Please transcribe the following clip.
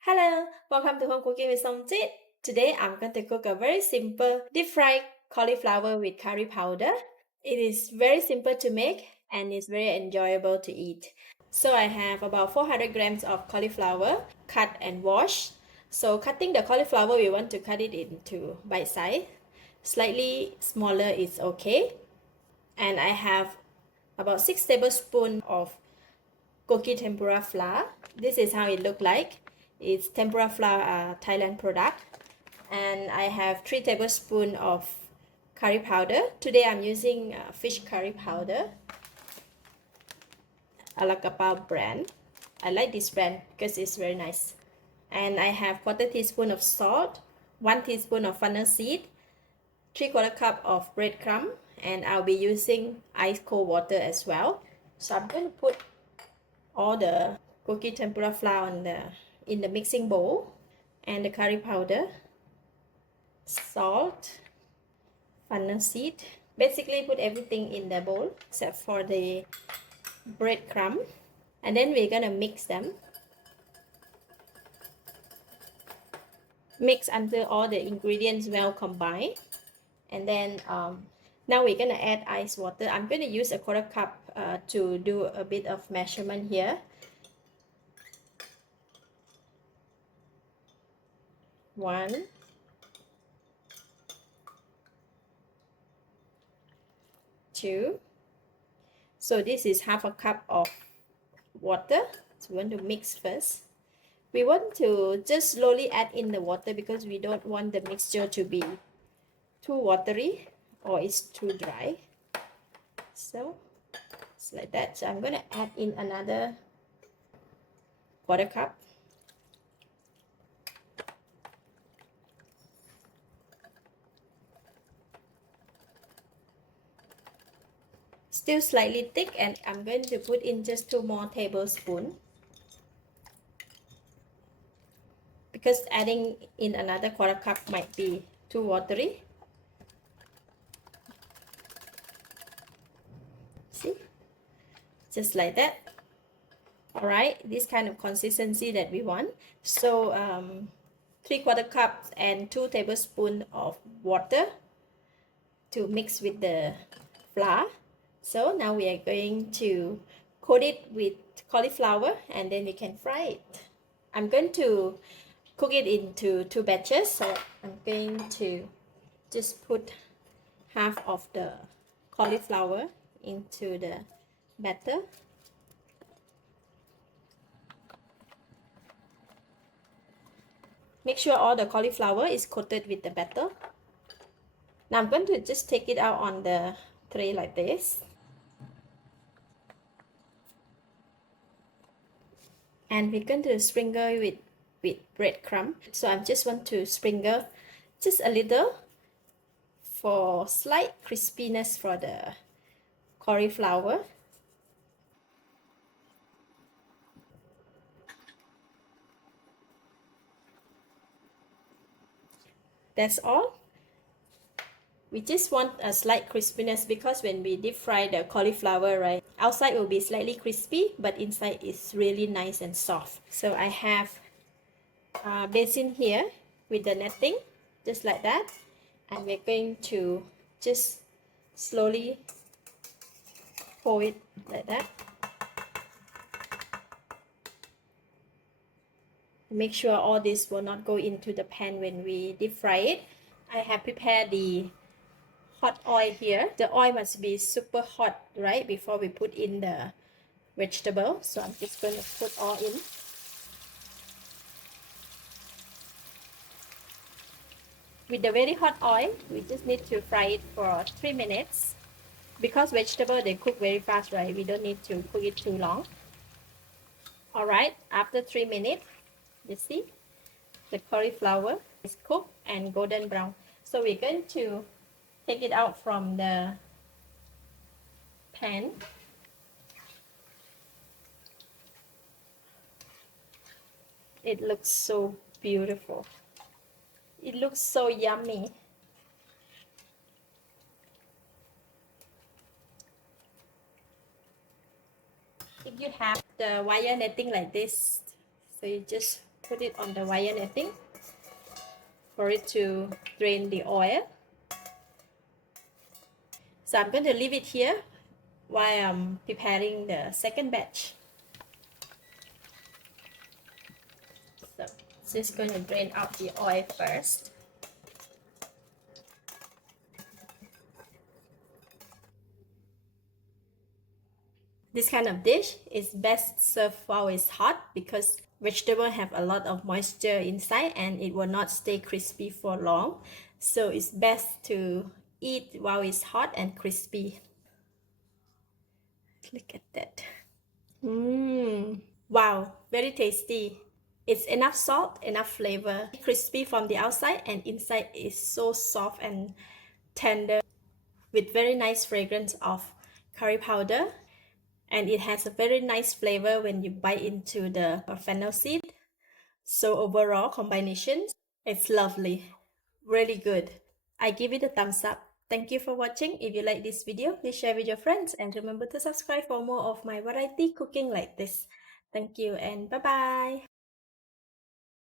Hello, welcome to Home Cooking with Somjit. Today I'm going to cook a very simple deep fried cauliflower with curry powder. It is very simple to make and it's very enjoyable to eat. So I have about 400 grams of cauliflower cut and washed. So cutting the cauliflower, we want to cut it into bite size. Slightly smaller is okay. And I have about 6 tablespoons of Gogi Tempura Flour. This is how it looks like. It's tempura flour, Thailand product. And I have 3 tablespoons of curry powder. Today I'm using fish curry powder, Alakapa brand. I like this brand because it's very nice. And I have 1/4 teaspoon of salt, 1 teaspoon of fennel seed, 3/4 cup of breadcrumb, and I'll be using ice cold water as well. So I'm going to put all the Gogi Tempura Flour in the mixing bowl, and the curry powder, salt, fennel seed. Basically put everything in the bowl except for the breadcrumb, and then we're gonna mix them. Mix until all the ingredients well combined, and then now we're gonna add ice water. I'm gonna use a 1/4 cup to do a bit of measurement here. 1, 2. So this is 1/2 cup of water. So we want to mix first. We want to just slowly add in the water because we don't want the mixture to be too watery or it's too dry. So it's like that. So I'm going to add in another 1/4 cup. Still slightly thick, and I'm going to put in just 2 more tablespoons because adding in another 1/4 cup might be too watery. See, just like that. All right, this kind of consistency that we want. So 3/4 cups and 2 tablespoons of water to mix with the flour. So now we are going to coat it with cauliflower, and then we can fry it. I'm going to cook it into 2 batches. So I'm going to just put half of the cauliflower into the batter. Make sure all the cauliflower is coated with the batter. Now I'm going to just take it out on the tray like this. And we're going to sprinkle with breadcrumb. So I just want to sprinkle just a little for slight crispiness for the cauliflower. That's all. We just want a slight crispiness because when we deep fry the cauliflower, right, outside will be slightly crispy, but inside is really nice and soft. So I have a basin here with the netting, just like that. And we're going to just slowly pour it like that. Make sure all this will not go into the pan when we deep fry it. I have prepared the hot oil here. The oil must be super hot, right, before we put in the vegetable. So I'm just going to put all in. With the very hot oil, we just need to fry it for 3 minutes. Because vegetable, they cook very fast, right? We don't need to cook it too long. Alright, after 3 minutes, you see, the cauliflower is cooked and golden brown. So we're going to take it out from the pan. It looks so beautiful. It looks so yummy. If you have the wire netting like this, so you just put it on the wire netting for it to drain the oil. So I'm going to leave it here while I'm preparing the second batch. So just going to drain out the oil first. This kind of dish is best served while it's hot because vegetables have a lot of moisture inside and it will not stay crispy for long. So it's best to eat while it's hot and crispy. Look at that. Wow, very tasty. It's enough salt, enough flavor. Crispy from the outside and inside is so soft and tender with very nice fragrance of curry powder. And it has a very nice flavor when you bite into the fennel seed. So overall combination, it's lovely, really good. I give it a thumbs up. Thank you for watching. If you like this video, please share with your friends and remember to subscribe for more of my variety cooking like this. Thank you and bye bye.